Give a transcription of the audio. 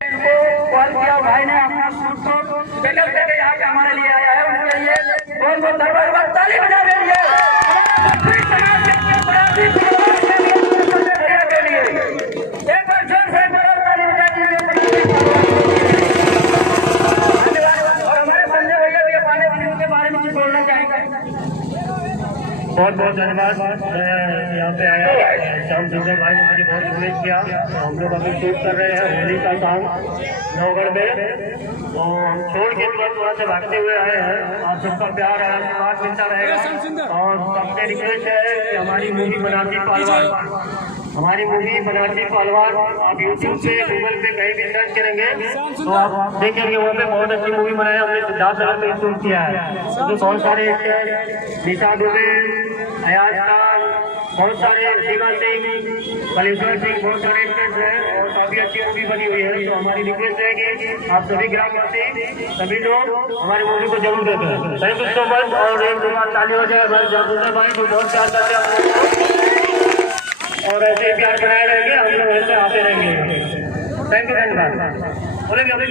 इनको कॉल किया, भाई ने अपना सूट को टेकल करके यहाँ पे हमारे लिए आया है। उनके लिए बहुत बहुत धन्यवाद, ताली बजा दीजिए हमारा बकरी समाज के बराती भैया के लिए। एक बार जोर से ताली बजा दीजिए। धन्यवाद। और हमारे संजय भैया भी पाने वाले के बारे में कुछ बोलना चाहेंगे। बहुत बहुत धन्यवाद। मैं यहाँ पे आया, श्याम सुंदर भाई ने मुझे बहुत उम्मीद किया। हम लोग अभी शूट कर रहे हैं होली का सॉन्ग नौगढ़ में, तो हम छोड़ के तुरंत वहाँ से भागते हुए आए हैं। आप सबका प्यार है, आशीर्वाद मिलता रहेगा। और सबसे रिक्वेस्ट है कि हमारी मूवी बनाती पहलवान आप यूट्यूब पे गूगल पे कहीं भी सर्च करेंगे तो आप देखेंगे वहाँ पे बहुत अच्छी मूवी बनाई है। हमने सिद्धार्थ नगर में शूट किया है, तो बहुत सारे एक्टर निशा दुबे, अयाज खान, बहुत सारे शिवा सिंह, कलेश्वर सिंह, बहुत सारे एक्टर्स हैं और काफी अच्छी मूवी बनी हुई है। तो हमारी रिक्वेस्ट है कि आप सभी ग्रामवासी सभी लोग हमारी मूवी को जरूर देखें। Thank you so much. और एक दो बार ताली हो जाए हमारे जागरूकता भाई को बहुत प्यार करते हैं हम लोग को, और ऐसे प्यार बनाए रहेंगे, हम लोग ऐसे आते रहेंगे। थैंक यू, धन्यवाद। बोलेंगे अभी